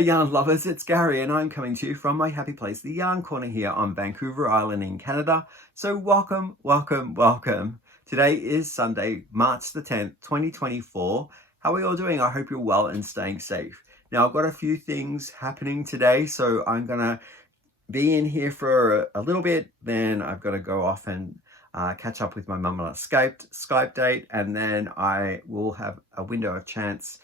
G'day yarn lovers, it's Gary and I'm coming to you from my happy place, the Yarn Corner here on Vancouver Island in Canada. So welcome, welcome, welcome. Today is Sunday, March the 10th, 2024. How are you all doing? I hope you're well and staying safe. Now I've got a few things happening today, so I'm gonna be in here for a little bit, then I've got to go off and catch up with my mum on a Skype date, and then I will have a window of chance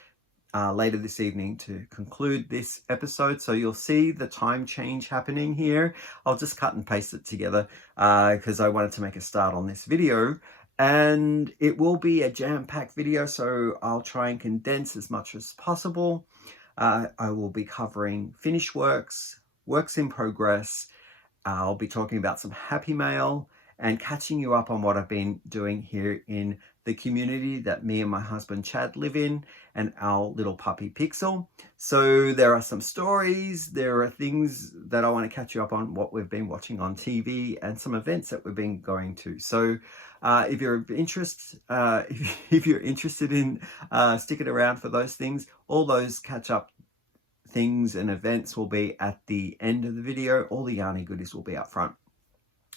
later this evening to conclude this episode. So you'll see the time change happening here. I'll just cut and paste it together because I wanted to make a start on this video, and it will be a jam-packed video, so I'll try and condense as much as possible. I will be covering finished works, works in progress. I'll be talking about some happy mail and catching you up on what I've been doing here in the community that me and my husband Chad live in, and our little puppy Pixel. So there are some stories, there are things that I want to catch you up on, what we've been watching on TV, and some events that we've been going to. So if you're if you're interested in sticking around for those things, all those catch up things and events will be at the end of the video. All the yarny goodies will be up front.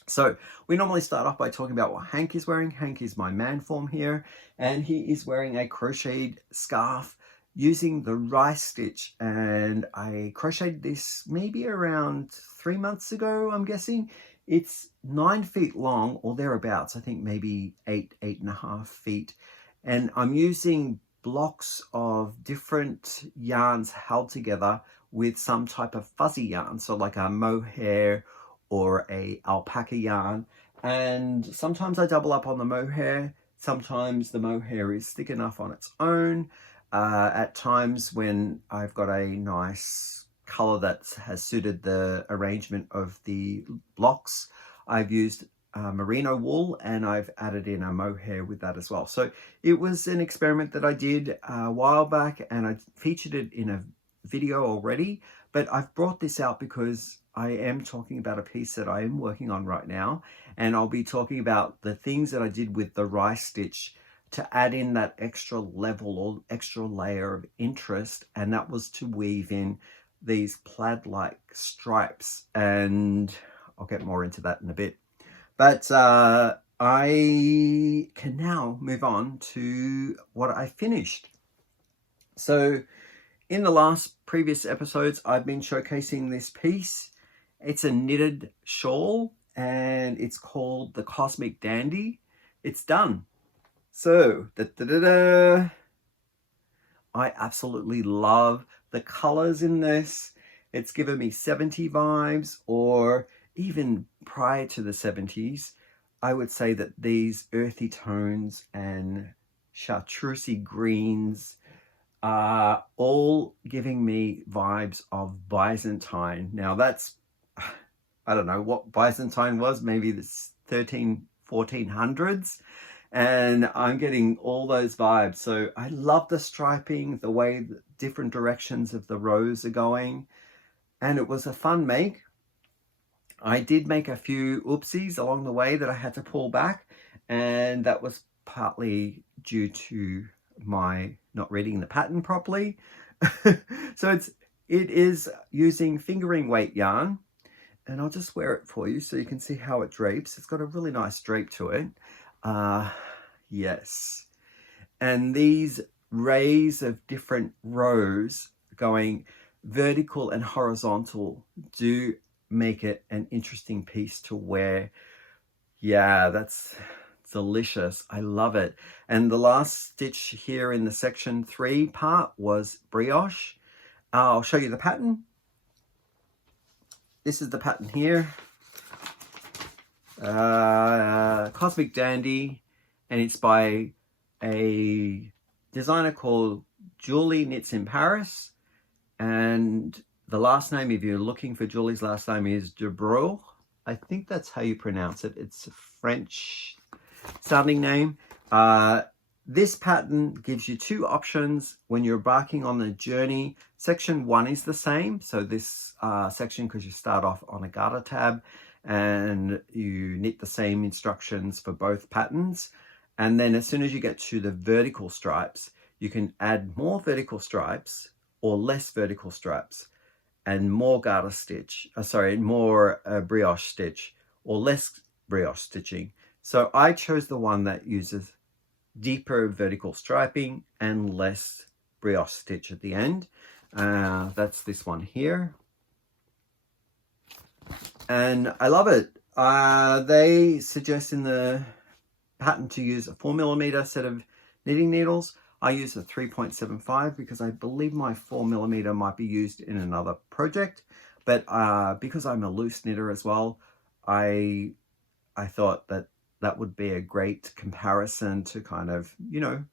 So we normally start off by talking about what Hank is wearing. Hank is my man form here, and he is wearing a crocheted scarf using the rice stitch, and I crocheted this maybe around 3 months ago, I'm guessing. It's 9 feet long or thereabouts, I think maybe 8.5 feet, and I'm using blocks of different yarns held together with some type of fuzzy yarn, so like a mohair or a alpaca yarn. And sometimes I double up on the mohair, sometimes the mohair is thick enough on its own. At times when I've got a nice color that has suited the arrangement of the blocks, I've used merino wool, and I've added in a mohair with that as well. So it was an experiment that I did a while back, and I featured it in a video already, but I've brought this out because I am talking about a piece that I am working on right now, and I'll be talking about the things that I did with the rice stitch to add in that extra level or extra layer of interest, and that was to weave in these plaid-like stripes, and I'll get more into that in a bit. But I can now move on to what I finished. So in the previous episodes, I've been showcasing this piece. It's a knitted shawl, and it's called the Cosmic Dandy. It's done. So, I absolutely love the colors in this. It's given me 70s vibes, or even prior to the 70s. I would say that these earthy tones and chartreusey greens are all giving me vibes of Byzantine. Now that's, I don't know what Byzantine was, maybe the 1400s, and I'm getting all those vibes. So I love the striping, the way the different directions of the rows are going, and it was a fun make. I did make a few oopsies along the way that I had to pull back, and that was partly due to my not reading the pattern properly. So it is using fingering weight yarn, and I'll just wear it for you so you can see how it drapes. It's got a really nice drape to it. Yes, and these rays of different rows going vertical and horizontal do make it an interesting piece to wear. Yeah, that's delicious. I love it. And the last stitch here in the section 3 part was brioche. I'll show you the pattern. This is the pattern here. Cosmic Dandy, and it's by a designer called Julie Knits in Paris, and the last name, if you're looking for Julie's last name, is Debreu. I think that's how you pronounce it. It's a French sounding name. This pattern gives you 2 options when you're embarking on the journey. Section 1 is the same. So this section, because you start off on a garter tab and you knit the same instructions for both patterns. And then as soon as you get to the vertical stripes, you can add more vertical stripes or less vertical straps, and more garter stitch, more brioche stitch, or less brioche stitching. So I chose the one that uses deeper vertical striping and less brioche stitch at the end. That's this one here. And I love it. They suggest in the pattern to use a 4mm set of knitting needles. I use a 3.75 because I believe my 4mm might be used in another project. But because I'm a loose knitter as well, I thought that that would be a great comparison to kind of, you know,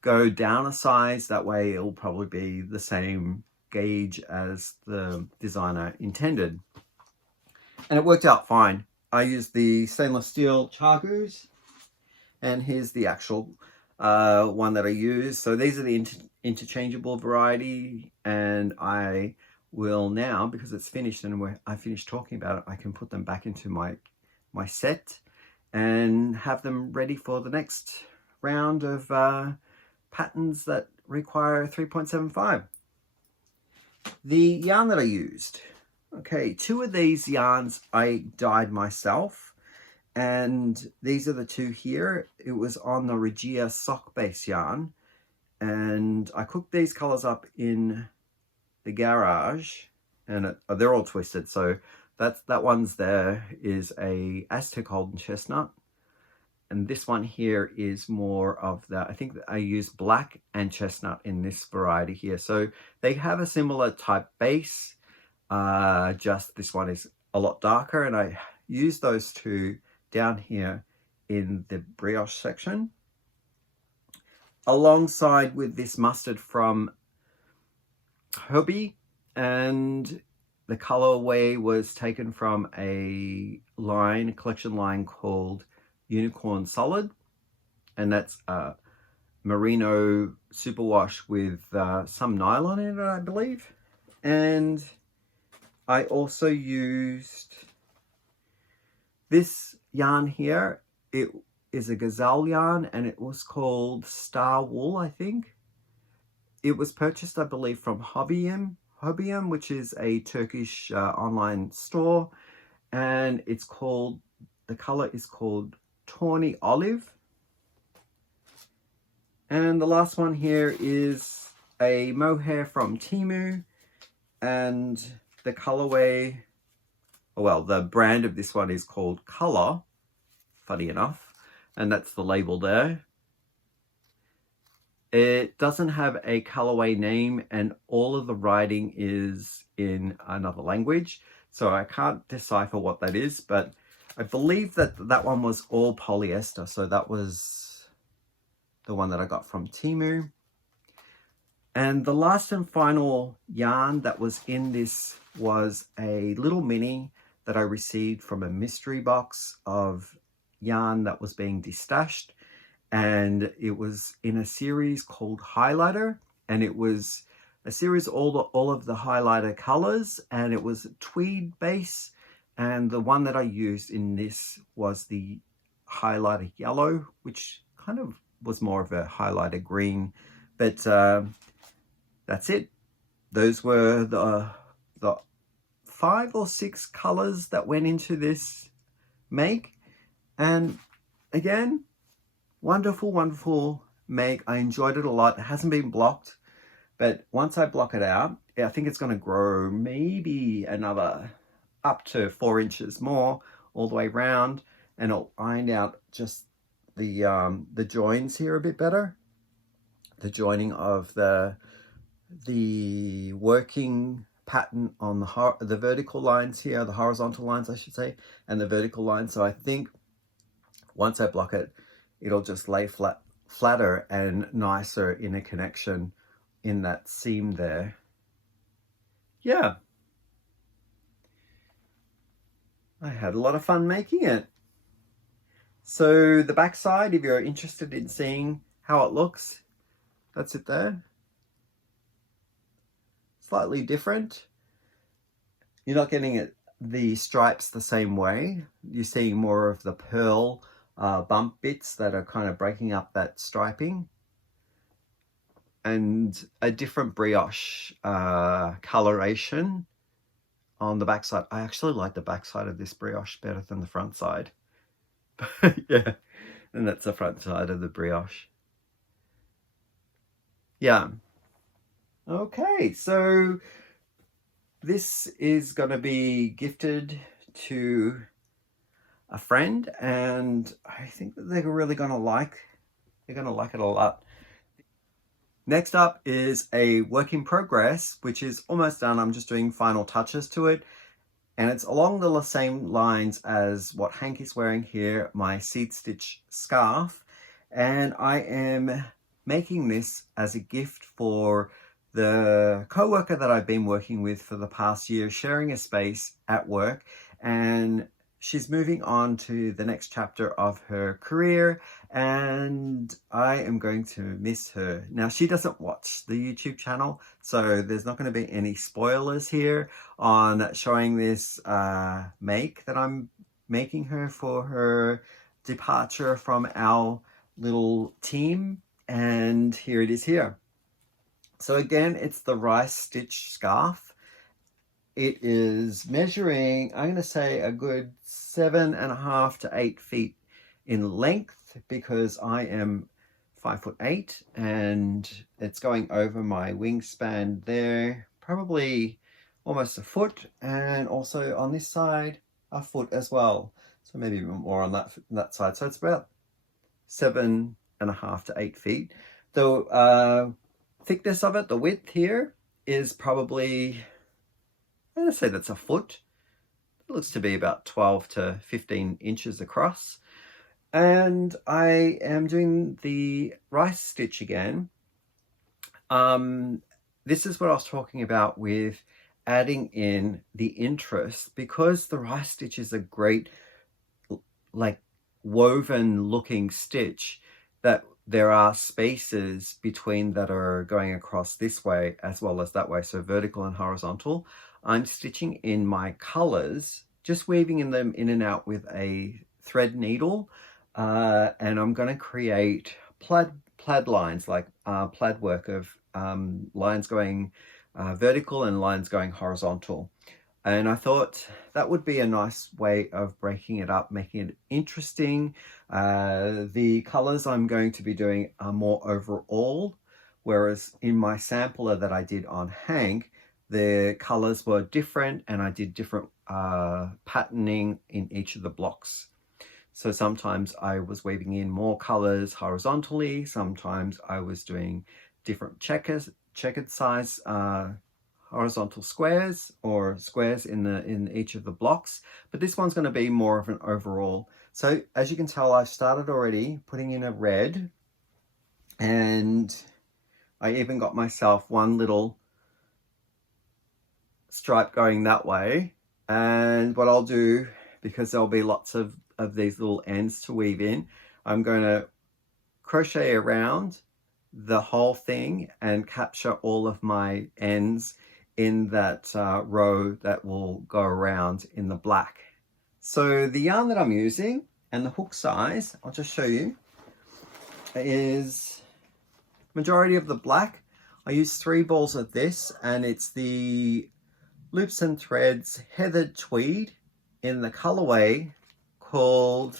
go down a size. That way it'll probably be the same gauge as the designer intended. And it worked out fine. I used the stainless steel Chiagoos, and here's the actual one that I use. So these are the interchangeable variety, and I will now, because it's finished and I finished talking about it, I can put them back into my set and have them ready for the next round of patterns that require 3.75. The yarn that I used. Okay, 2 of these yarns I dyed myself, and these are the 2 here. It was on the Regia Sock base yarn, and I cooked these colors up in the garage, and they're all twisted. So that one's there is a Aztec Golden Chestnut, and this one here is more of the, I think that I use black and chestnut in this variety here. So they have a similar type base, just this one is a lot darker, and I use those 2 down here in the brioche section, alongside with this mustard from Hobbii, and the colorway was taken from a collection line called Unicorn Solid, and that's merino superwash with some nylon in it, I believe. And I also used this yarn here. It is a Gazzal yarn, and it was called Star Wool, I think. It was purchased, I believe, from Hobbii, which is a Turkish online store, and it's called, the color is called Tawny Olive. And the last one here is a Mohair from Temu, and the colorway, well, the brand of this one is called Color, funny enough, and that's the label there. It doesn't have a colorway name, and all of the writing is in another language, so I can't decipher what that is, but I believe that that one was all polyester, so that was the one that I got from Temu. And the last and final yarn that was in this was a little mini that I received from a mystery box of yarn that was being destashed, and it was in a series called Highlighter, and it was a series all of the highlighter colors, and it was tweed base, and the one that I used in this was the highlighter yellow, which kind of was more of a highlighter green, but that's it. Those were the 5 or 6 colors that went into this make. And again, wonderful make. I enjoyed it a lot. It hasn't been blocked, but once I block it out, I think it's going to grow maybe another up to 4 inches more all the way around, and it'll iron out just the joins here a bit better. The joining of the working pattern on the vertical lines here, the horizontal lines I should say, and the vertical lines. So I think once I block it, it'll just lay flatter and nicer in a connection in that seam there. Yeah, I had a lot of fun making it. So the back side, if you're interested in seeing how it looks, that's it there. Slightly different. You're not getting the stripes the same way. You're seeing more of the pearl bump bits that are kind of breaking up that striping. and a different brioche coloration on the back side. I actually like the back side of this brioche better than the front side. Yeah, and that's the front side of the brioche. Yeah. Okay, so this is going to be gifted to a friend, and I think that they're really going to like it a lot. Next up is a work in progress, which is almost done. I'm just doing final touches to it, and it's along the same lines as what Hank is wearing here, my seed stitch scarf, and I am making this as a gift for the co-worker that I've been working with for the past year, sharing a space at work, and she's moving on to the next chapter of her career, and I am going to miss her. Now, she doesn't watch the YouTube channel, so there's not going to be any spoilers here on showing this make that I'm making her for her departure from our little team, and here it is here. So again, it's the rice stitch scarf. It is measuring, I'm going to say, a good 7.5 to 8 feet in length, because I am 5'8", and it's going over my wingspan there, probably almost a foot, and also on this side a foot as well, so maybe more on that side. So it's about 7.5 to 8 feet. The thickness of it, the width here, is probably, I'm going to say that's a foot. It looks to be about 12 to 15 inches across. And I am doing the rice stitch again. This is what I was talking about with adding in the interest, because the rice stitch is a great, like, woven looking stitch, that there are spaces between that are going across this way as well as that way, so vertical and horizontal. I'm stitching in my colors, just weaving them in and out with a thread needle, and I'm going to create plaid lines, like plaid work of lines going vertical and lines going horizontal. And I thought that would be a nice way of breaking it up, making it interesting. The colors I'm going to be doing are more overall, whereas in my sampler that I did on Hank, the colors were different, and I did different patterning in each of the blocks. So sometimes I was weaving in more colors horizontally, sometimes I was doing different checkered size horizontal squares, or squares in each of the blocks, but this one's going to be more of an overall. So as you can tell, I've started already putting in a red, and I even got myself one little stripe going that way. And what I'll do, because there'll be lots of these little ends to weave in, I'm going to crochet around the whole thing and capture all of my ends in that row that will go around in the black. So the yarn that I'm using and the hook size, I'll just show you, is majority of the black. I use 3 balls of this, and it's the Loops and Threads Heathered Tweed in the colorway called,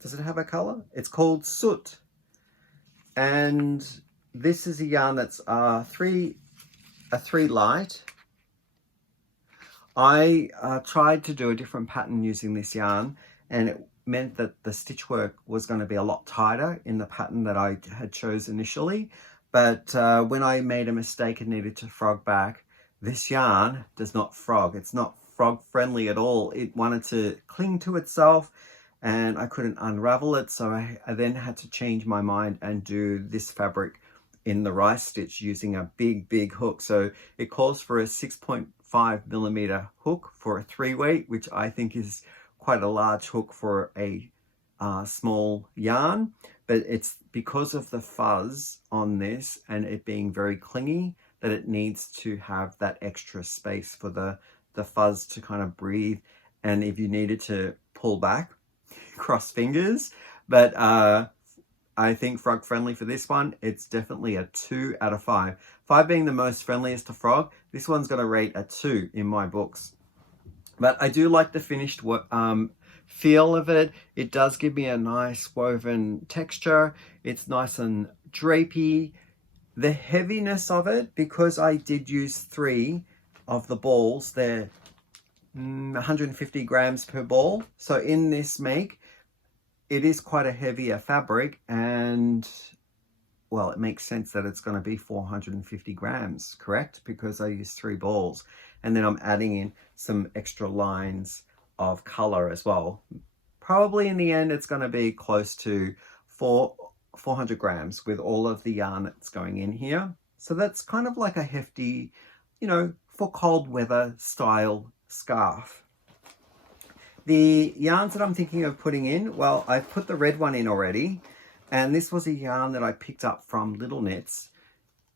does it have a color? It's called Soot. And this is a yarn that's a 3 light. I tried to do a different pattern using this yarn, and it meant that the stitch work was going to be a lot tighter in the pattern that I had chose initially. But when I made a mistake and needed to frog back, this yarn does not frog. It's not frog friendly at all. It wanted to cling to itself, and I couldn't unravel it, so I then had to change my mind and do this fabric in the rice stitch using a big hook. So it calls for a 6.5 millimeter hook for a 3 weight, which I think is quite a large hook for a small yarn, but it's because of the fuzz on this and it being very clingy that it needs to have that extra space for the fuzz to kind of breathe. And if you needed to pull back, cross fingers. But I think frog friendly for this one. It's definitely a 2 out of 5. 5 being the most friendliest to frog. This one's got to rate a 2 in my books. But I do like the finished feel of it. It does give me a nice woven texture. It's nice and drapey. The heaviness of it, because I did use 3 of the balls, they're 150 grams per ball. So in this make, it is quite a heavier fabric, and well, it makes sense that it's going to be 450 grams, correct? Because I used 3 balls, and then I'm adding in some extra lines of color as well. Probably in the end, it's going to be close to 400 grams with all of the yarn that's going in here. So that's kind of like a hefty, you know, for cold weather style scarf. The yarns that I'm thinking of putting in, well, I've put the red one in already, and this was a yarn that I picked up from Little Knits.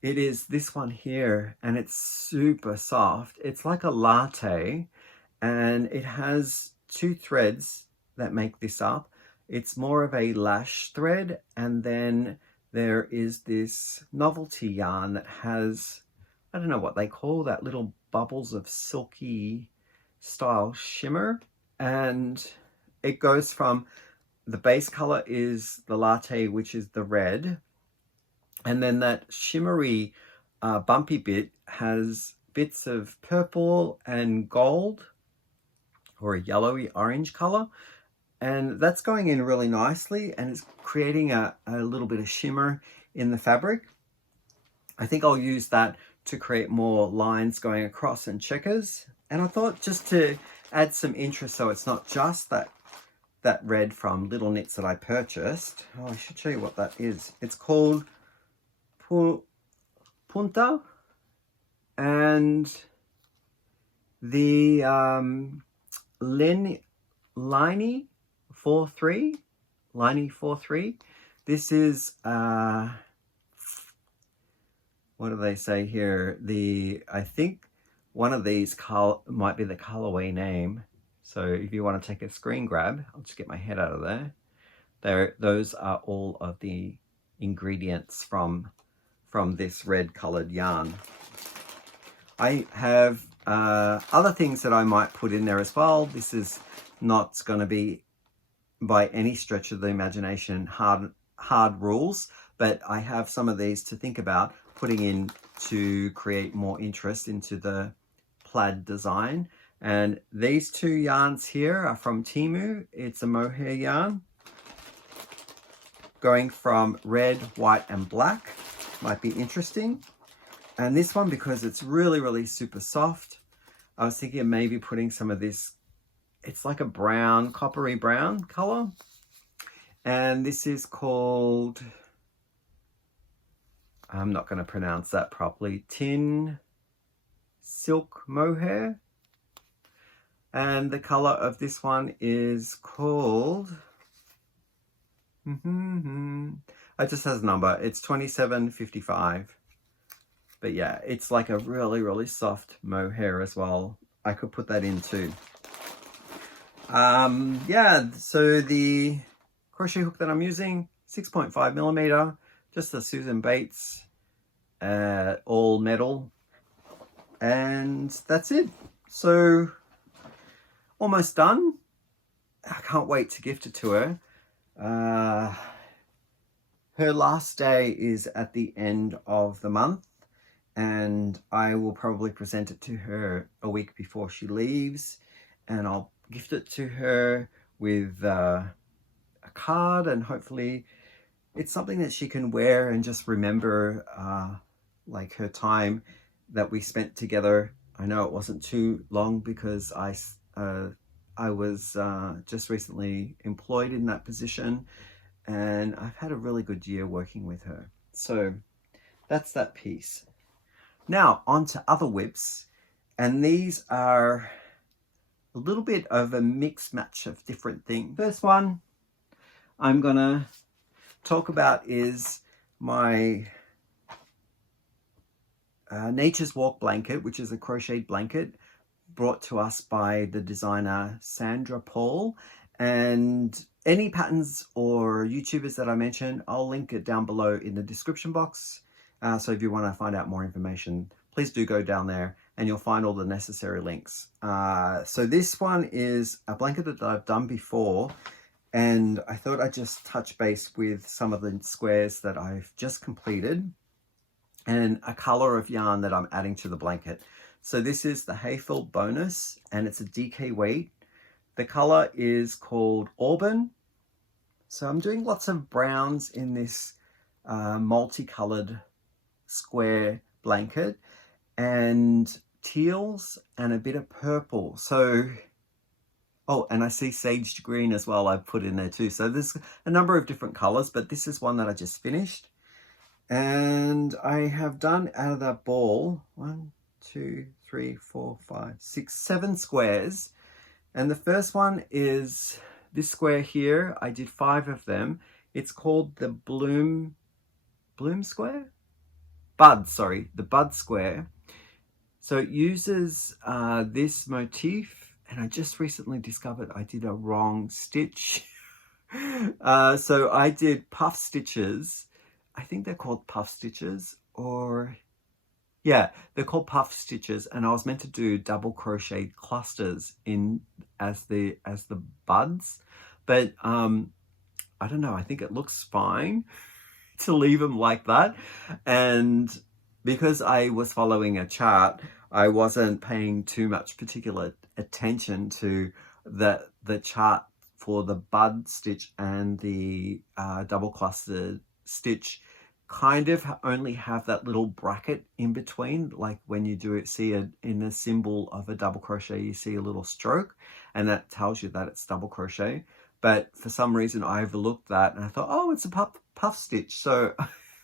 It is this one here, and it's super soft. It's like a latte, and it has 2 threads that make this up. It's more of a lash thread, and then there is this novelty yarn that has, I don't know what they call that, little bubbles of silky style shimmer. And it goes from, the base color is the latte, which is the red, and then that shimmery bumpy bit has bits of purple and gold, or a yellowy orange color, and that's going in really nicely, and it's creating a little bit of shimmer in the fabric. I think I'll use that to create more lines going across and checkers. And I thought, just to add some interest, so it's not just that red from Little Knits that I purchased. Oh, I should show you what that is. It's called Punta, and the Liney 43. This is what do they say here? I think one of these might be the colorway name. So if you want to take a screen grab, I'll just get my head out of there. Those are all of the ingredients from this red colored yarn. I have other things that I might put in there as well. This is not going to be by any stretch of the imagination hard rules, but I have some of these to think about putting in to create more interest into the plaid design. And these 2 yarns here are from Temu. It's a mohair yarn going from red, white, and black. Might be interesting. And this one, because it's really, really super soft, I was thinking of maybe putting some of this, it's like a brown, coppery brown color. And this is called, I'm not going to pronounce that properly, Tin Silk Mohair. And the color of this one is called, it just has a number, it's 2755. But yeah, it's like a really, really soft mohair as well. I could put that in too. Yeah, so the crochet hook that I'm using, 6.5 millimeter, just a Susan Bates, all metal, and that's it. So almost done. I can't wait to gift it to her. Her last day is at the end of the month, and I will probably present it to her a week before she leaves, and I'll gift it to her with a card, and hopefully it's something that she can wear and just remember like her time that we spent together. I know it wasn't too long because I was just recently employed in that position, and I've had a really good year working with her. So that's that piece. Now on to other whips, and these are a little bit of a mix match of different things. First one I'm gonna talk about is my Nature's Walk blanket, which is a crocheted blanket brought to us by the designer Sandra Paul. And any patterns or YouTubers that I mention, I'll link it down below in the description box. So if you want to find out more information, please do go down there and you'll find all the necessary links. So this one is a blanket that I've done before, and I thought I'd just touch base with some of the squares that I've just completed and a color of yarn that I'm adding to the blanket. So this is the Hayfield Bonus, and it's a DK weight. The color is called Auburn. So I'm doing lots of browns in this multicolored square blanket, and teals and a bit of purple. So, oh, and I see sage green as well I've put in there too. So there's a number of different colors, but this is one that I just finished. And I have done out of that ball 1, 2, 3, 4, 5, 6, 7 squares. And the first one is this square here. I did 5 of them. It's called the Bloom square? The Bud square. So it uses this motif, and I just recently discovered I did a wrong stitch. So I did puff stitches. I think they're called puff stitches, or yeah, they're called puff stitches, and I was meant to do double crochet clusters in as the buds, but I don't know, I think it looks fine to leave them like that. And because I was following a chart, I wasn't paying too much particular attention to the chart for the bud stitch and the double clustered stitch. Kind of only have that little bracket in between, like when you do it, see it in a symbol of a double crochet, you see a little stroke, and that tells you that it's double crochet. But for some reason I overlooked that, and I thought, oh, it's a puff stitch. So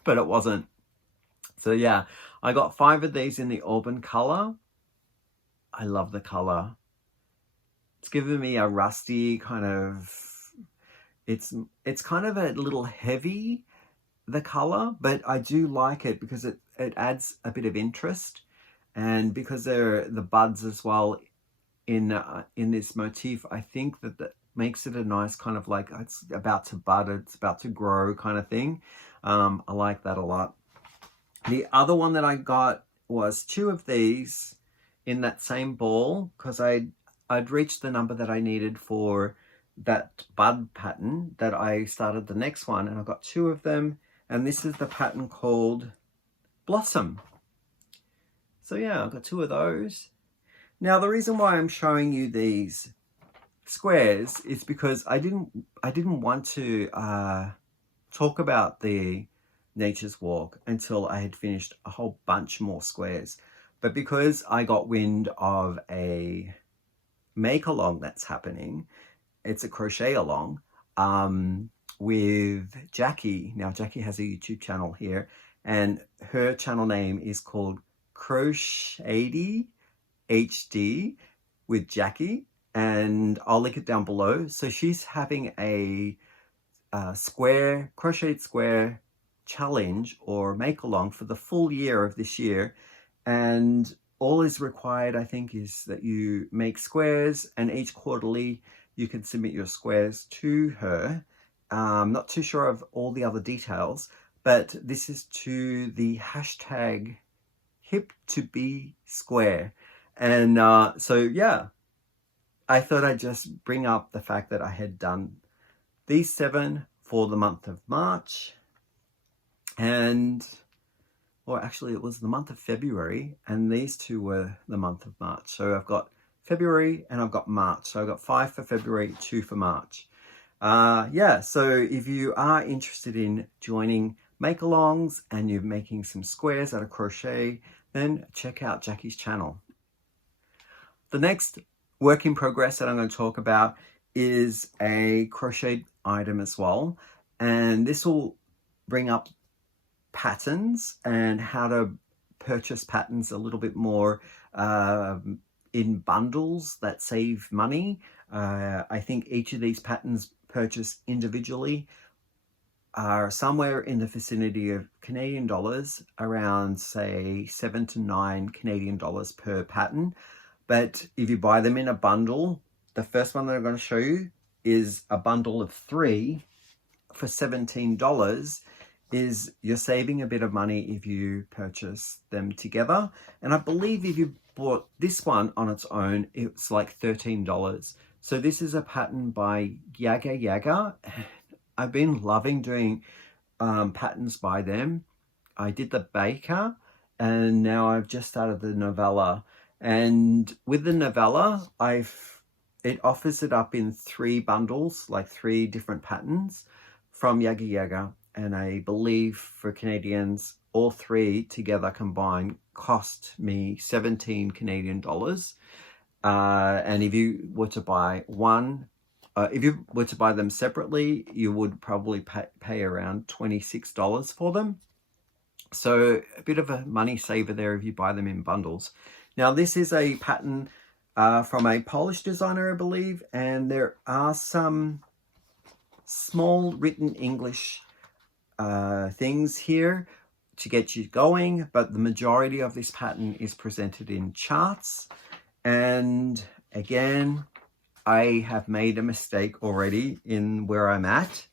but it wasn't. So yeah, I got 5 of these in the Auburn color. I love the color. It's giving me a rusty kind of, it's kind of a little heavy, the color, but I do like it because it adds a bit of interest, and because they're the buds as well in this motif, I think that makes it a nice kind of like it's about to bud, it's about to grow kind of thing. I like that a lot. The other one that I got was 2 of these in that same ball, because I'd reached the number that I needed for that bud pattern that I started the next one, and I got 2 of them. And this is the pattern called Blossom. So yeah, I've got 2 of those. Now the reason why I'm showing you these squares is because I didn't want to talk about the Nature's Walk until I had finished a whole bunch more squares. But because I got wind of a make along that's happening, it's a crochet along, with Jackie. Now Jackie has a YouTube channel here, and her channel name is called Crochet HD with Jackie, and I'll link it down below. So she's having a crocheted square challenge or make along for the full year of this year, and all is required, I think, is that you make squares, and each quarterly you can submit your squares to her. Not too sure of all the other details, but this is to the hashtag hip to be square. And so yeah, I thought I'd just bring up the fact that I had done these 7 for the month of March, and or actually it was the month of February, and these 2 were the month of March. So I've got February and I've got March. So I've got 5 for February, 2 for March. Yeah, so if you are interested in joining make-alongs and you're making some squares out of crochet, then check out Jackie's channel. The next work in progress that I'm going to talk about is a crocheted item as well, and this will bring up patterns and how to purchase patterns a little bit more in bundles that save money. I think each of these patterns purchased individually are somewhere in the vicinity of Canadian dollars, around say 7 to 9 Canadian dollars per pattern. But if you buy them in a bundle, the first one that I'm going to show you, is a bundle of 3 for $17, is you're saving a bit of money if you purchase them together. And I believe if you bought this one on its own, it's like $13. So this is a pattern by Yaga. I've been loving doing patterns by them. I did the Baker, and now I've just started the Novela. And with the Novela, it offers it up in 3 bundles, like 3 different patterns from Yaga. And I believe for Canadians, all 3 together combined cost me 17 Canadian dollars. And if you were to buy if you were to buy them separately, you would probably pay around $26 for them. So a bit of a money saver there if you buy them in bundles. Now this is a pattern from a Polish designer, I believe, and there are some small written English things here to get you going, but the majority of this pattern is presented in charts. And again, I have made a mistake already in where I'm at.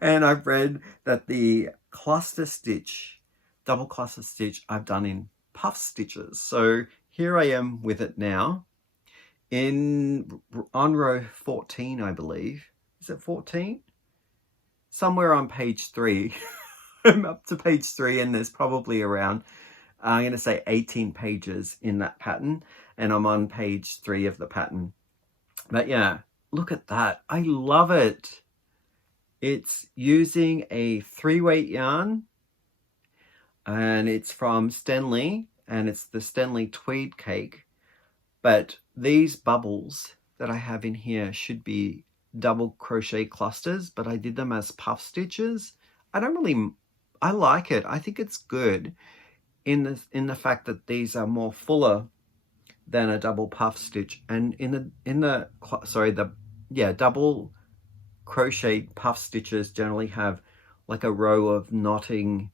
And I've read that the cluster stitch, double cluster stitch, I've done in puff stitches. So here I am with it now on row 14, I believe. Is it 14? Somewhere on page 3. I'm up to page 3, and there's probably around, I'm going to say 18 pages in that pattern, and I'm on page 3 of the pattern. But yeah, look at that. I love it. It's using a 3-weight yarn, and it's from Stenley, and it's the Stenley Tweed cake. But these bubbles that I have in here should be double crochet clusters, but I did them as puff stitches. I like it. I think it's good in the fact that these are more fuller than a double puff stitch. And double crochet puff stitches generally have like a row of knotting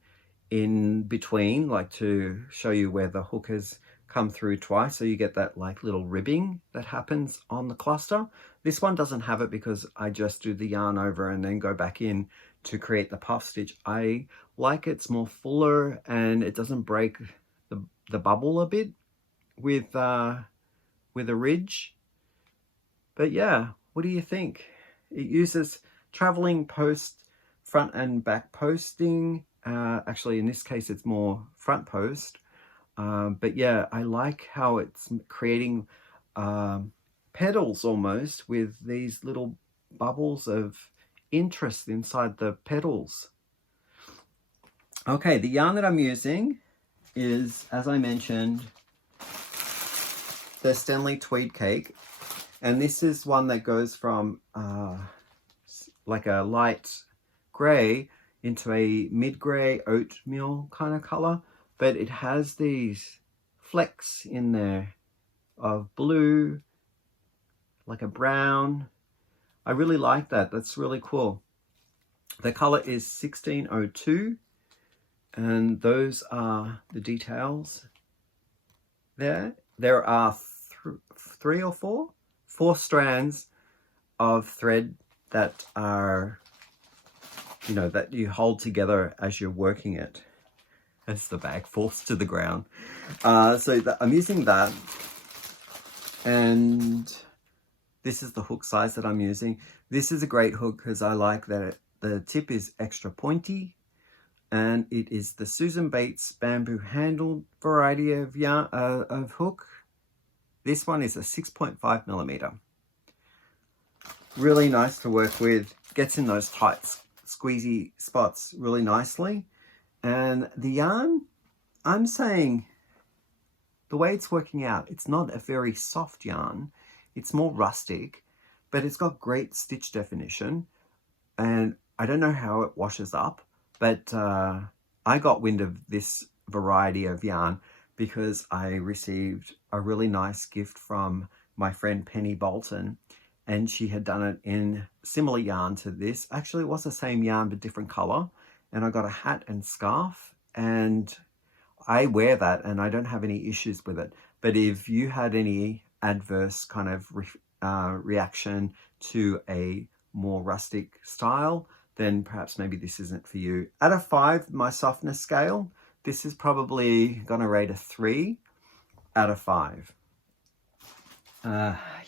in between, like to show you where the hook has come through twice, so you get that like little ribbing that happens on the cluster. This one doesn't have it because I just do the yarn over and then go back in to create the puff stitch. I like it's more fuller, and it doesn't break the bubble a bit with a ridge. But yeah, what do you think? It uses traveling post, front and back posting. Actually, in this case, it's more front post. But yeah, I like how it's creating petals almost with these little bubbles of interest inside the petals. Okay, the yarn that I'm using is, as I mentioned, the Stenley Tweed cake. And this is one that goes from like a light grey into a mid-grey oatmeal kind of color. But it has these flecks in there of blue, like a brown. I really like that. That's really cool. The color is 1602, and those are the details there. There are 3 or 4 strands of thread that are, that you hold together as you're working it. As the bag falls to the ground. I'm using that, and this is the hook size that I'm using. This is a great hook because I like that the tip is extra pointy, and it is the Susan Bates bamboo handled variety of yarn of hook. This one is a 6.5 millimeter. Really nice to work with. Gets in those tight, squeezy spots really nicely. And the yarn, I'm saying, the way it's working out, it's not a very soft yarn. It's more rustic, but it's got great stitch definition. And I don't know how it washes up, but I got wind of this variety of yarn because I received a really nice gift from my friend Penny Bolton, and she had done it in similar yarn to this. Actually, it was the same yarn, but different color. And I got a hat and scarf, and I wear that and I don't have any issues with it. But if you had any adverse kind of reaction to a more rustic style, then perhaps maybe this isn't for you. Out of 5, my softness scale, this is probably gonna rate a 3 out of 5.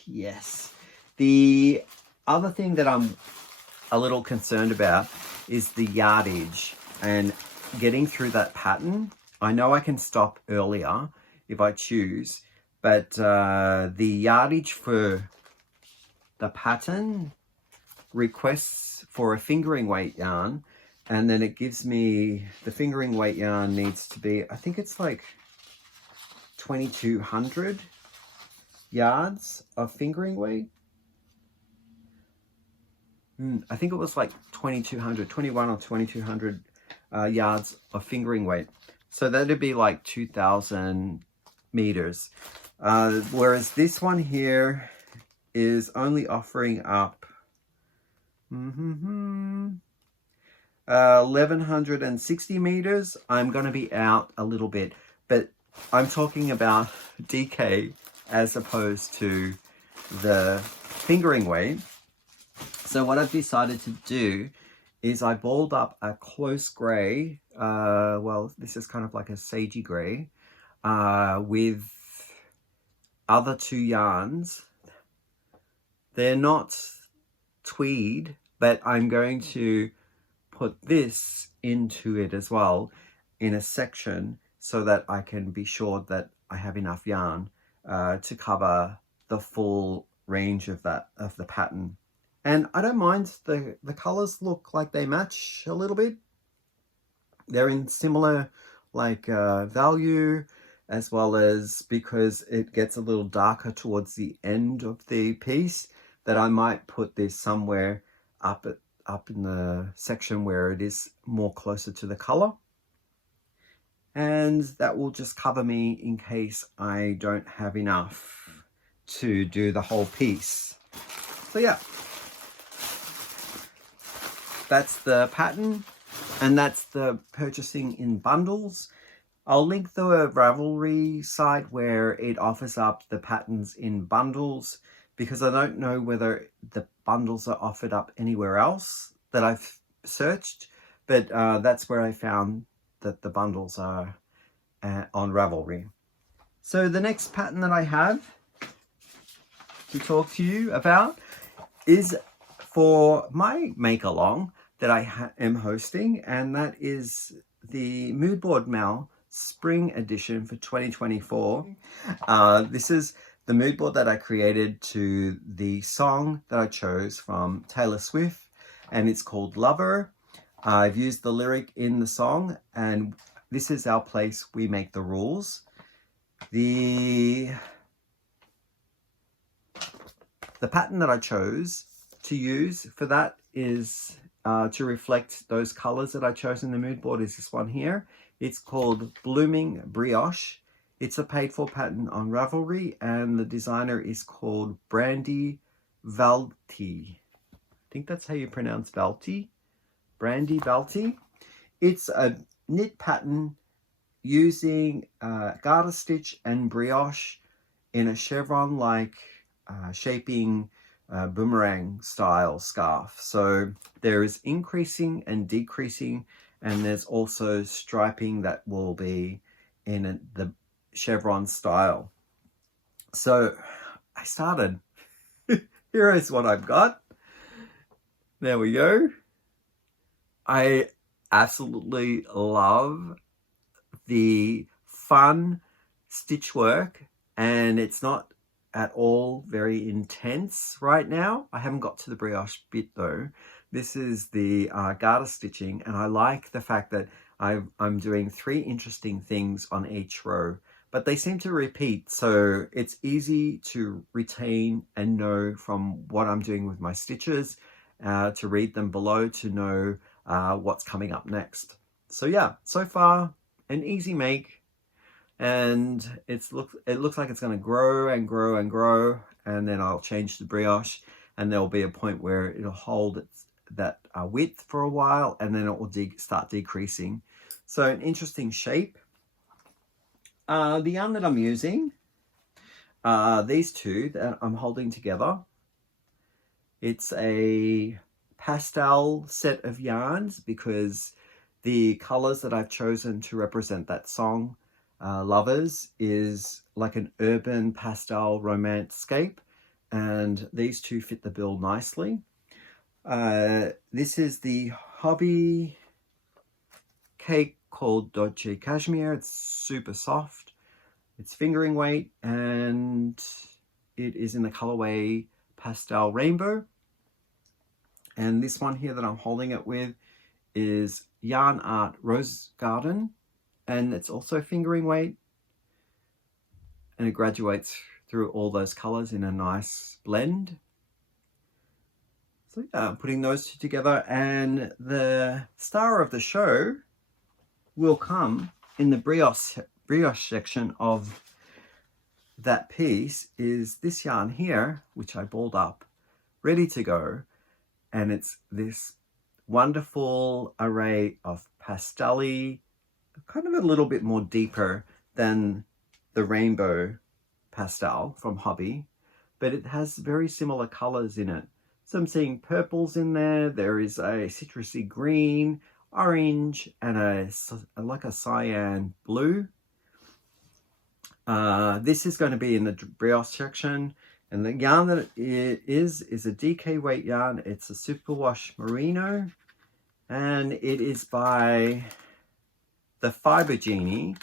Yes. The other thing that I'm a little concerned about is the yardage and getting through that pattern. I know I can stop earlier if I choose, but the yardage for the pattern requests for a fingering weight yarn, and then it gives me the fingering weight yarn needs to be, I think it's like 2200 yards of fingering weight. I think it was like 2200, 21 or 2200 yards of fingering weight. So that'd be like 2000 meters. Whereas this one here is only offering up 1160 meters. I'm going to be out a little bit, but I'm talking about DK as opposed to the fingering weight. So what I've decided to do is I balled up a close gray, well, this is kind of like a sagey gray, with other 2 yarns. They're not tweed, but I'm going to put this into it as well in a section so that I can be sure that I have enough yarn to cover the full range of the pattern. And I don't mind, the colors look like they match a little bit. They're in similar like value, as well as because it gets a little darker towards the end of the piece, that I might put this somewhere up in the section where it is more closer to the color. And that will just cover me in case I don't have enough to do the whole piece. So yeah. That's the pattern, and that's the purchasing in bundles. I'll link the Ravelry site where it offers up the patterns in bundles, because I don't know whether the bundles are offered up anywhere else that I've searched, but that's where I found that the bundles are on Ravelry. So the next pattern that I have to talk to you about is for my make along that I am hosting, and that is the Board MAL Spring Edition for 2024. This is the mood board that I created to the song that I chose from Taylor Swift, and it's called Lover. I've used the lyric in the song, and this is our place, we make the rules. The pattern that I chose to use for that is to reflect those colors that I chose in the mood board is this one here. It's called Blooming Brioche. It's a paid for pattern on Ravelry, and the designer is called Brandy Valti. I think that's how you pronounce Valti. Brandy Valti. It's a knit pattern using garter stitch and brioche in a chevron-like shaping boomerang style scarf. So there is increasing and decreasing, and there's also striping that will be in the chevron style. So I started. Here is what I've got. There we go. I absolutely love the fun stitch work, and it's not at all very intense right now. I haven't got to the brioche bit though. This is the garter stitching, and I like the fact that I'm doing 3 interesting things on each row, but they seem to repeat, so it's easy to retain and know from what I'm doing with my stitches, to read them below to know what's coming up next. So yeah, so far an easy make, and it looks like it's going to grow and grow and grow, and then I'll change the brioche, and there'll be a point where it'll hold that width for a while, and then it will start decreasing. So an interesting shape. The yarn that I'm using, these two that I'm holding together. It's a pastel set of yarns because the colors that I've chosen to represent that song, Lovers, is like an urban pastel romancescape, and these two fit the bill nicely. This is the Hobbii cake called Dolce Cashmere. It's super soft. It's fingering weight, and it is in the colorway Pastel Rainbow. And this one here that I'm holding it with is Yarn Art Rose Garden, and it's also fingering weight, and it graduates through all those colors in a nice blend. So yeah, I'm putting those two together, and the star of the show will come in the brioche section of that piece. Is this yarn here, which I balled up, ready to go, and it's this wonderful array of pastel-y, kind of a little bit more deeper than the rainbow pastel from Hobbii, but it has very similar colors in it. So I'm seeing purples in there. There is a citrusy green, orange, and like a cyan blue. This is going to be in the brioche section, and the yarn that it is a DK weight yarn. It's a superwash merino, and it is by the Fiber Genie,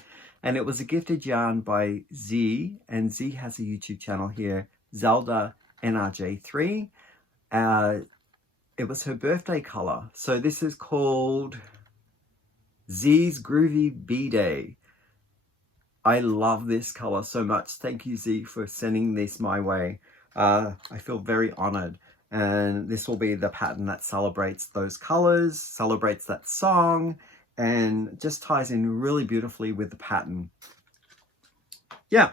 and it was a gifted yarn by Z, and Z has a YouTube channel here, Zelda NRJ3. It was her birthday color, so this is called Z's Groovy B-Day. I love this color so much. Thank you, Z, for sending this my way. I feel very honored. And this will be the pattern that celebrates those colors, celebrates that song, and just ties in really beautifully with the pattern. Yeah.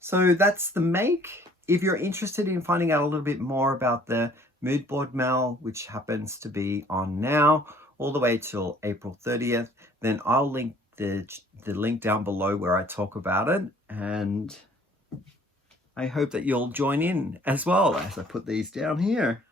So that's the make. If you're interested in finding out a little bit more about the Mood Board Mal, which happens to be on now, all the way till April 30th, then I'll link the link down below where I talk about it, and I hope that you'll join in as well as I put these down here.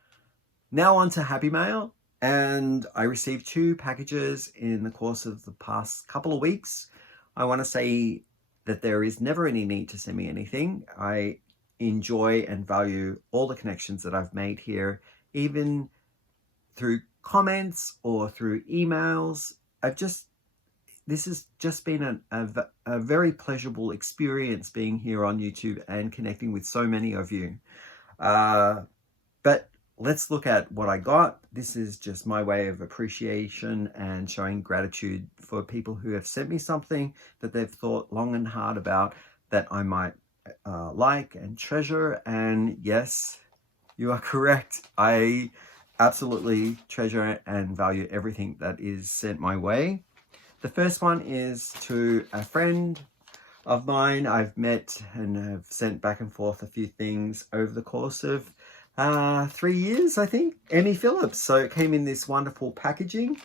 Now on to Happy Mail, and I received 2 packages in the course of the past couple of weeks. I want to say that there is never any need to send me anything. I enjoy and value all the connections that I've made here, even through comments or through emails. This has just been a very pleasurable experience being here on YouTube and connecting with so many of you. But let's look at what I got. This is just my way of appreciation and showing gratitude for people who have sent me something that they've thought long and hard about that I might like and treasure. And yes, you are correct. I absolutely treasure and value everything that is sent my way. The first one is to a friend of mine I've met and have sent back and forth a few things over the course of 3 years, I think. Emmy Phillips. So it came in this wonderful packaging.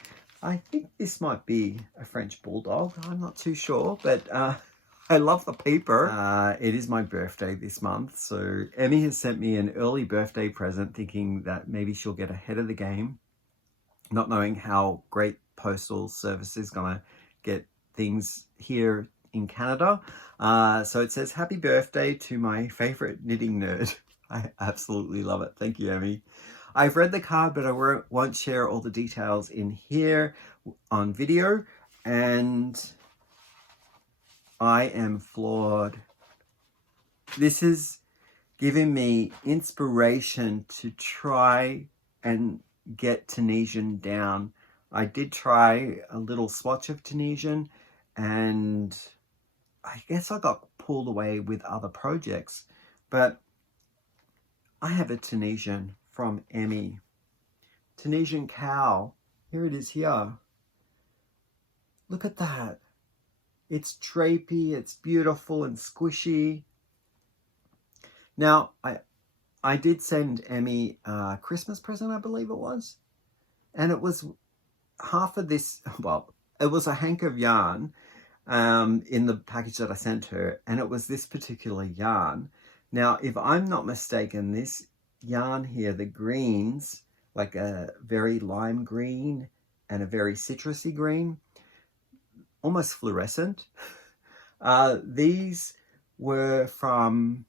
I think this might be a French Bulldog. I'm not too sure, but I love the paper. It is my birthday this month, so Emmy has sent me an early birthday present, thinking that maybe she'll get ahead of the game, not knowing how great postal service is gonna get things here in Canada. So it says, "Happy birthday to my favorite knitting nerd." I absolutely love it. Thank you, Emmy. I've read the card, but I won't share all the details in here on video, and I am floored. This is giving me inspiration to try and get Tunisian down. I did try a little swatch of Tunisian, and I guess I got pulled away with other projects, but I have a Tunisian from Emmy. Tunisian cow. Here it is here. Look at that. It's drapey, it's beautiful and squishy. Now, I did send Emmy a Christmas present, I believe it was. And it was half of this, well, it was a hank of yarn, in the package that I sent her, and it was this particular yarn. Now, if I'm not mistaken, this yarn here, the greens, like a very lime green and a very citrusy green, almost fluorescent. These were from,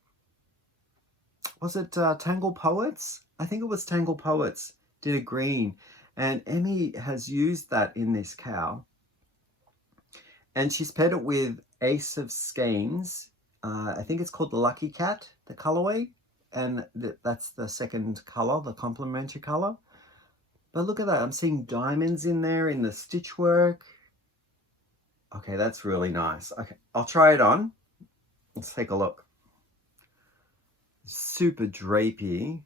was it Tangle Poets? I think it was Tangle Poets did a green, and Emmy has used that in this cowl. And she's paired it with Ace of Skeins. I think it's called the Lucky Cat, the colorway. And that's the second color, the complementary color. But look at that, I'm seeing diamonds in there in the stitch work. Okay, that's really nice. Okay, I'll try it on. Let's take a look. Super drapey.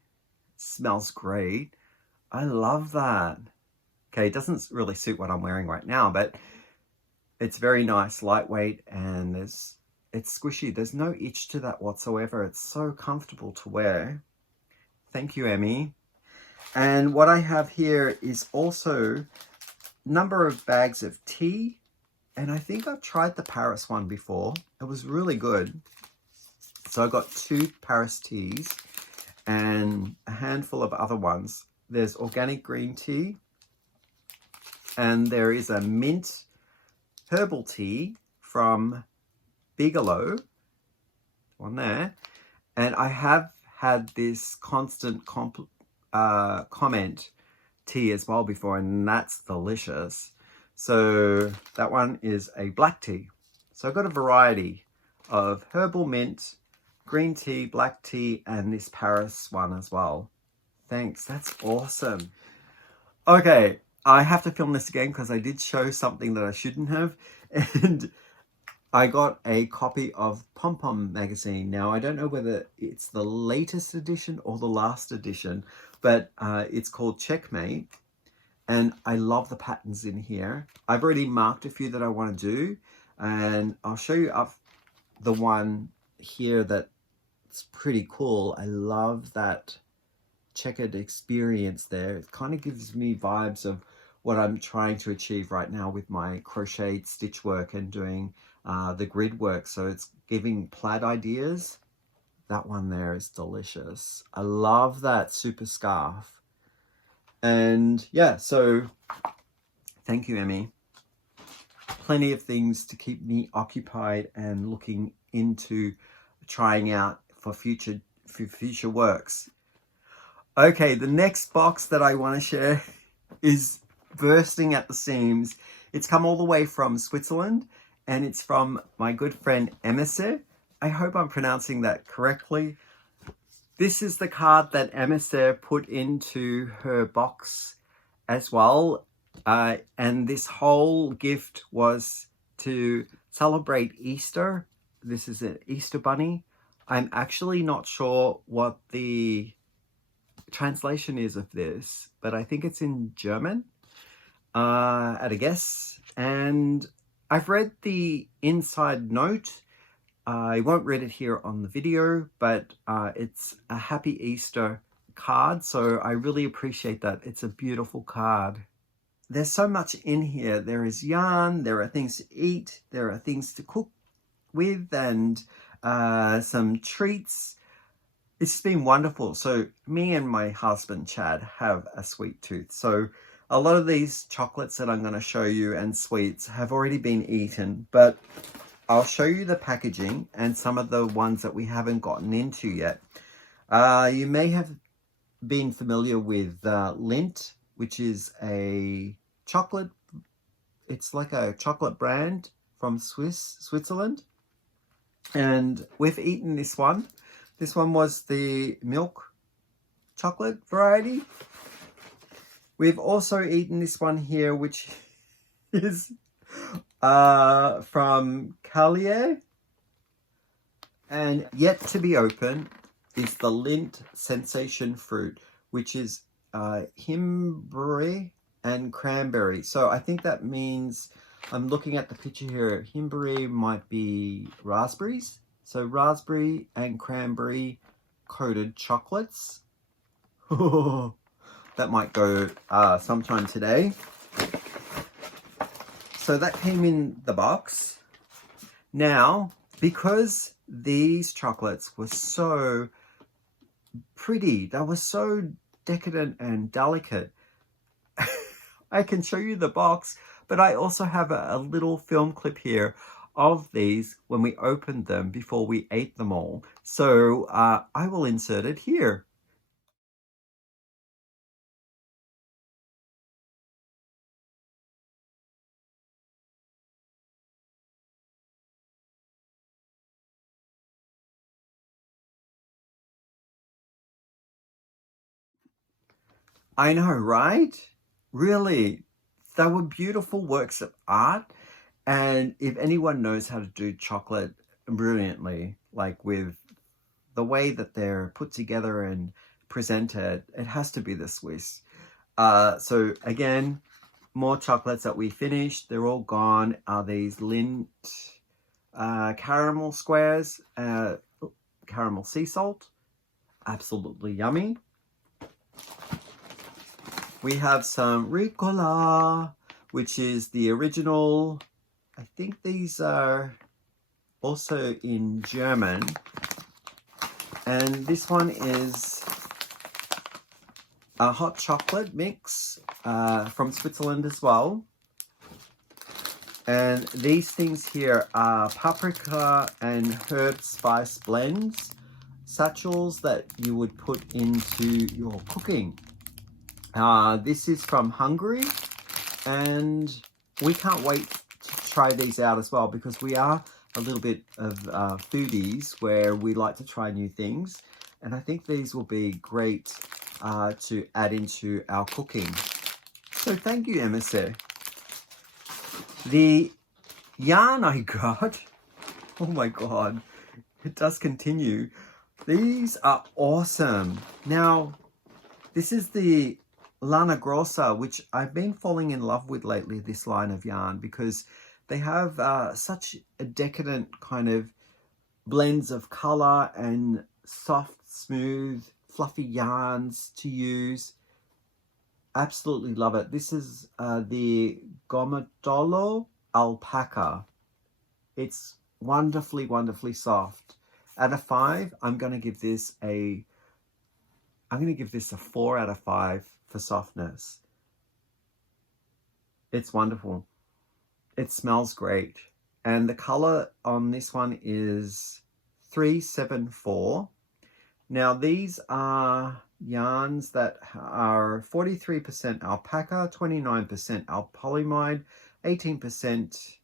Smells great. I love that. Okay, it doesn't really suit what I'm wearing right now, but it's very nice, lightweight, and it's squishy. There's no itch to that whatsoever. It's so comfortable to wear. Thank you, Emmy. And what I have here is also a number of bags of tea. And I think I've tried the Paris one before. It was really good. So I got 2 Paris teas and a handful of other ones. There's organic green tea, and there is a mint herbal tea from Bigelow, one there. And I have had this constant comment tea as well before, and that's delicious. So that one is a black tea. So I've got a variety of herbal mint, green tea, black tea, and this Paris one as well. Thanks, that's awesome. Okay, I have to film this again because I did show something that I shouldn't have. And I got a copy of Pom Pom magazine. Now, I don't know whether it's the latest edition or the last edition, but it's called Checkmate. And I love the patterns in here. I've already marked a few that I want to do, and I'll show you up the one here that's pretty cool. I love that checkered experience there. It kind of gives me vibes of what I'm trying to achieve right now with my crocheted stitch work and doing the grid work. So it's giving plaid ideas. That one there is delicious. I love that super scarf. And yeah, so thank you, Emmy. Plenty of things to keep me occupied and looking into trying out for future works. Okay, the next box that I want to share is bursting at the seams. It's come all the way from Switzerland, and it's from my good friend Emissaire. I hope I'm pronouncing that correctly. This is the card that Emissaire put into her box as well. And this whole gift was to celebrate Easter. This is an Easter bunny. I'm actually not sure what the translation is of this, but I think it's in German, at a guess. And I've read the inside note. I won't read it here on the video, but it's a Happy Easter card, so I really appreciate that. It's a beautiful card. There's so much in here. There is yarn, there are things to eat, there are things to cook with, and some treats. It's been wonderful. So me and my husband, Chad, have a sweet tooth. So a lot of these chocolates that I'm going to show you and sweets have already been eaten, but I'll show you the packaging and some of the ones that we haven't gotten into yet. You may have been familiar with Lindt, which is a chocolate. It's like a chocolate brand from Switzerland. And we've eaten this one. This one was the milk chocolate variety. We've also eaten this one here, which is from Callier, and yet to be open is the Lindt Sensation Fruit, which is himbeer and cranberry. So I think that means, I'm looking at the picture here, himbeer might be raspberries. So raspberry and cranberry coated chocolates. That might go sometime today. So that came in the box. Now, because these chocolates were so pretty, they were so decadent and delicate, I can show you the box, but I also have a little film clip here of these when we opened them before we ate them all. So I will insert it here. I know, right? Really, they were beautiful works of art. And if anyone knows how to do chocolate brilliantly, like with the way that they're put together and presented, it has to be the Swiss. So again, more chocolates that we finished. They're all gone. Are these Lindt caramel squares, caramel sea salt. Absolutely yummy. We have some Ricola, which is the original. I think these are also in German. And this one is a hot chocolate mix from Switzerland as well. And these things here are paprika and herb spice blends, satchels that you would put into your cooking. This is from Hungary, and we can't wait to try these out as well, because we are a little bit of foodies where we like to try new things, and I think these will be great to add into our cooking. So thank you, MSA. The yarn I got, oh my god, it does continue. These are awesome. Now, this is the Lana Grossa, which I've been falling in love with lately, this line of yarn, because they have such a decadent kind of blends of color and soft, smooth, fluffy yarns to use. Absolutely love it. This is the Gomatolo Alpaca. It's wonderfully, wonderfully soft. Out of 5, I'm going to give this a 4 out of 5 for softness. It's wonderful. It smells great. And the color on this one is 374. Now these are yarns that are 43% alpaca, 29% alpolimide, 18%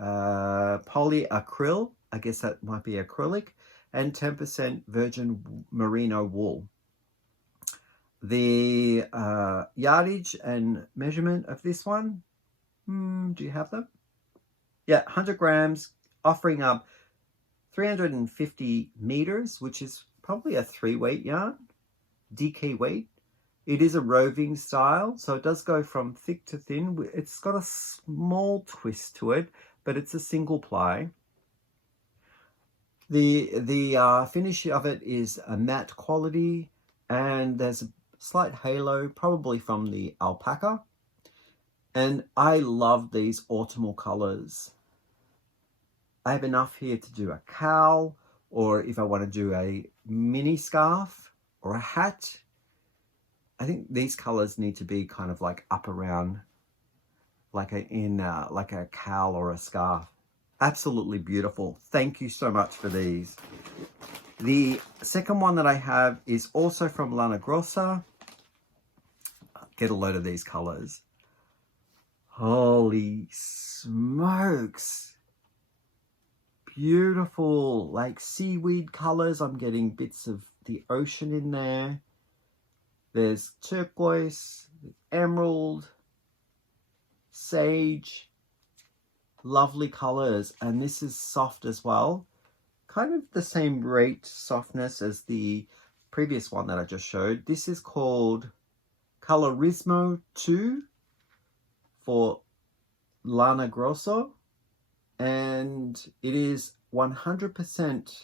polyacryl, I guess that might be acrylic, and 10% virgin merino wool. The yardage and measurement of this one, do you have them? Yeah, 100 grams, offering up 350 meters, which is probably a 3-weight yarn, DK weight. It is a roving style, so it does go from thick to thin. It's got a small twist to it, but it's a single ply. The finish of it is a matte quality, and there's a slight halo, probably from the alpaca. And I love these autumnal colors. I have enough here to do a cowl, or if I want to do a mini scarf or a hat. I think these colors need to be kind of like up around like a cowl or a scarf. Absolutely beautiful. Thank you so much for these. The second one that I have is also from Lana Grossa. Get a load of these colors. Holy smokes. Beautiful, like seaweed colors. I'm getting bits of the ocean in there. There's turquoise, emerald, sage, lovely colors. And this is soft as well. Kind of the same rate softness as the previous one that I just showed. This is called Colorismo 2 for Lana Grossa, and it is 100%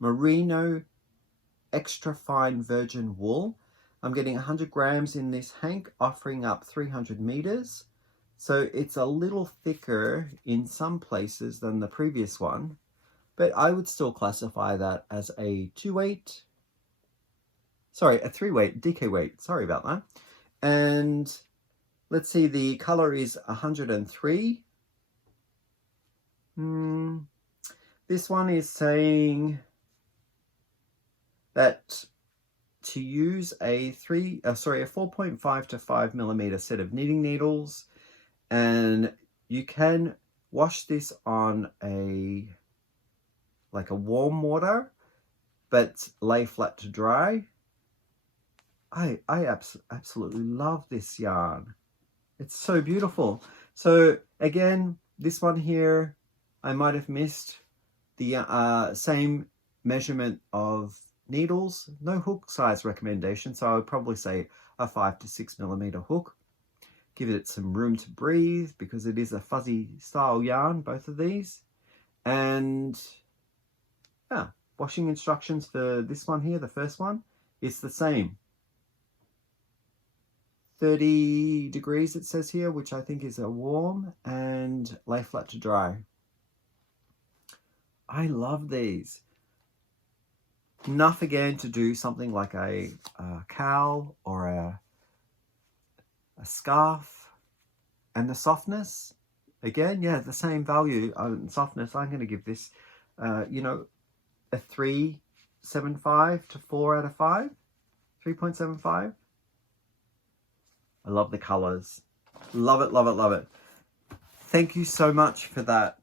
merino extra fine virgin wool. I'm getting 100 grams in this hank, offering up 300 meters. So it's a little thicker in some places than the previous one, but I would still classify that as a 2-weight, sorry, a 3-weight, DK weight, sorry about that. And let's see, the color is 103. This one is saying that to use a 4.5 to 5 millimeter set of knitting needles, and you can wash this on a warm water, but lay flat to dry. I absolutely love this yarn. It's so beautiful. So again, this one here, I might have missed the same measurement of needles. No hook size recommendation, so I would probably say a 5 to 6 millimeter hook. Give it some room to breathe because it is a fuzzy style yarn, both of these. And yeah, washing instructions for this one here, the first one, it's the same. 30 degrees it says here, which I think is a warm, and lay flat to dry. I love these. Enough again to do something like a cowl or a scarf. And the softness, again, yeah, the same value softness. I'm going to give this, you know, a 3.75 to 4 out of 5, 3.75. I love the colors. Love it, love it, love it. Thank you so much for that.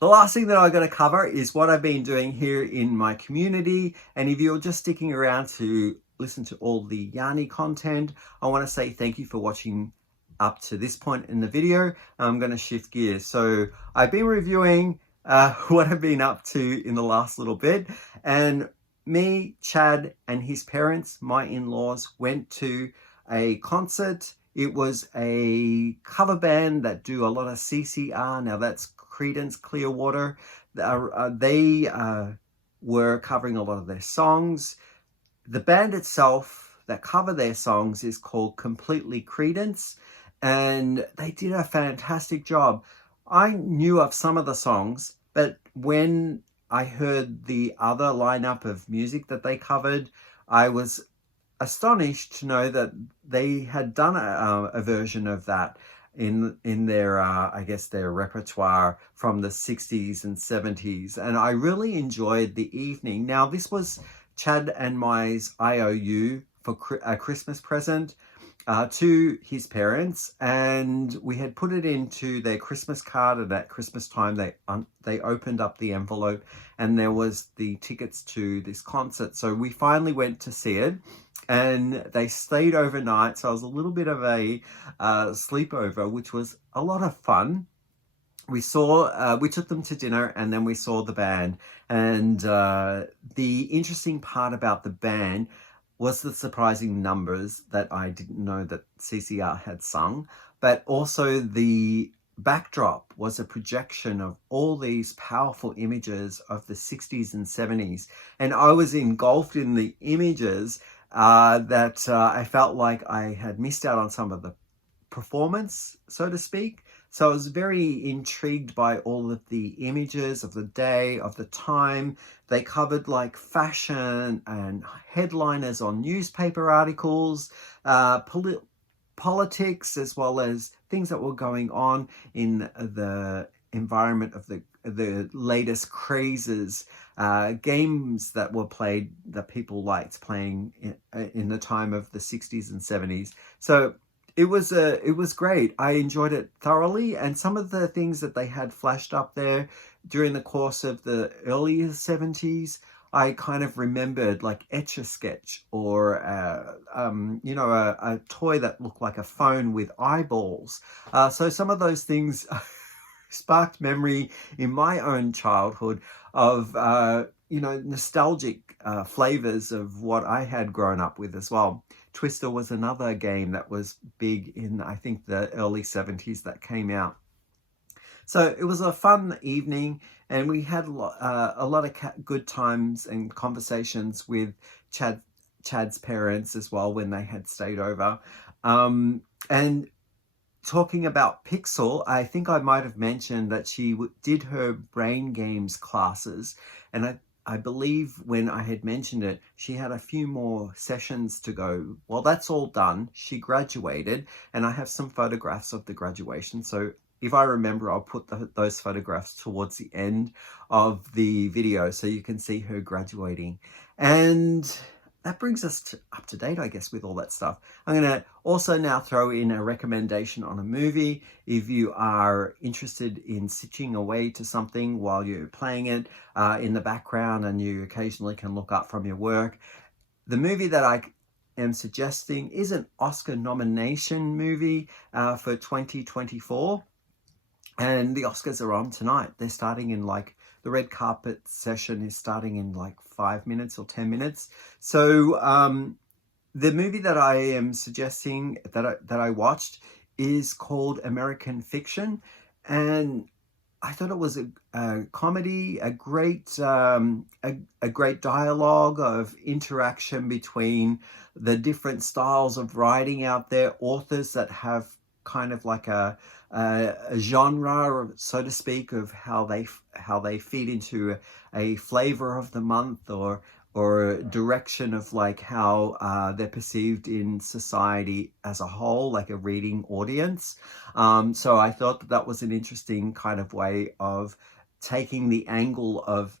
The last thing that I'm going to cover is what I've been doing here in my community. And if you're just sticking around to listen to all the yarny content, I want to say thank you for watching up to this point in the video. I'm going to shift gears. So I've been reviewing what I've been up to in the last little bit. And me, Chad, and his parents, my in-laws, went to a concert. It was a cover band that do a lot of CCR. Now that's Creedence Clearwater. They were covering a lot of their songs. The band itself that cover their songs is called Completely Creedence, and they did a fantastic job. I knew of some of the songs, but when I heard the other lineup of music that they covered, I was astonished to know that they had done a version of that in their I guess their repertoire from the 60s and 70s, and I really enjoyed the evening. Now this was Chad and my's IOU for a Christmas present to his parents, and we had put it into their Christmas card. And at Christmas time they opened up the envelope and there was the tickets to this concert. So we finally went to see it, and they stayed overnight, so it was a little bit of a sleepover, which was a lot of fun. We took them to dinner, and then we saw the band. And the interesting part about the band was the surprising numbers that I didn't know that CCR had sung, but also the backdrop was a projection of all these powerful images of the 60s and 70s. And I was engulfed in the images that I felt like I had missed out on some of the performance, so to speak. So I was very intrigued by all of the images of the day, of the time. They covered like fashion and headliners on newspaper articles, politics, as well as things that were going on in the environment of the latest crazes, games that were played that people liked playing in the time of the 60s and 70s. So it was great. I enjoyed it thoroughly, and some of the things that they had flashed up there during the course of the earlier 70s, I kind of remembered, like Etch-a-Sketch, or you know, a toy that looked like a phone with eyeballs. So some of those things sparked memory in my own childhood of you know, nostalgic flavors of what I had grown up with as well. Twister was another game that was big in, I think, the early 70s that came out. So it was a fun evening, and we had a lot of good times and conversations with Chad's parents as well when they had stayed over. And talking about Pixel, I think I might have mentioned that she did her brain games classes, and I believe when I had mentioned it, she had a few more sessions to go. Well, that's all done. She graduated, and I have some photographs of the graduation. So if I remember, I'll put those photographs towards the end of the video so you can see her graduating. And that brings us up to date, I guess, with all that stuff. I'm going to also now throw in a recommendation on a movie. If you are interested in stitching away to something while you're playing it in the background, and you occasionally can look up from your work, the movie that I am suggesting is an Oscar nomination movie for 2024. And the Oscars are on tonight. They're starting in like, the red carpet session is starting in like 5 minutes or 10 minutes. So the movie that I am suggesting that I watched is called American Fiction. And I thought it was a comedy, a great dialogue of interaction between the different styles of writing out there, authors that have kind of like a genre, so to speak, of how they feed into a flavor of the month, or a direction of like how they're perceived in society as a whole, like a reading audience. So I thought that was an interesting kind of way of taking the angle of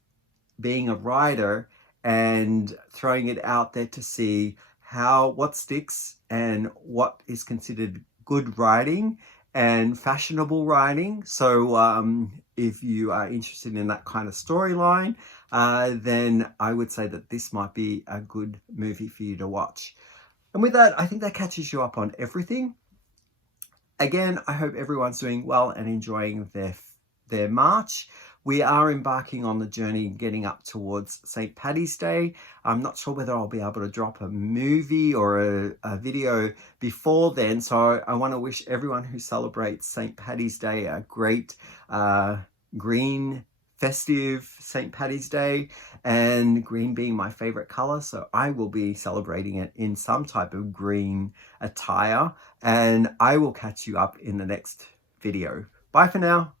being a writer and throwing it out there to see what sticks and what is considered good writing and fashionable writing. So if you are interested in that kind of storyline, then I would say that this might be a good movie for you to watch. And with that, I think that catches you up on everything. Again, I hope everyone's doing well and enjoying their March. We are embarking on the journey getting up towards St. Paddy's Day. I'm not sure whether I'll be able to drop a movie or a video before then. So I want to wish everyone who celebrates St. Paddy's Day a great green, festive St. Paddy's Day, and green being my favorite color. So I will be celebrating it in some type of green attire, and I will catch you up in the next video. Bye for now.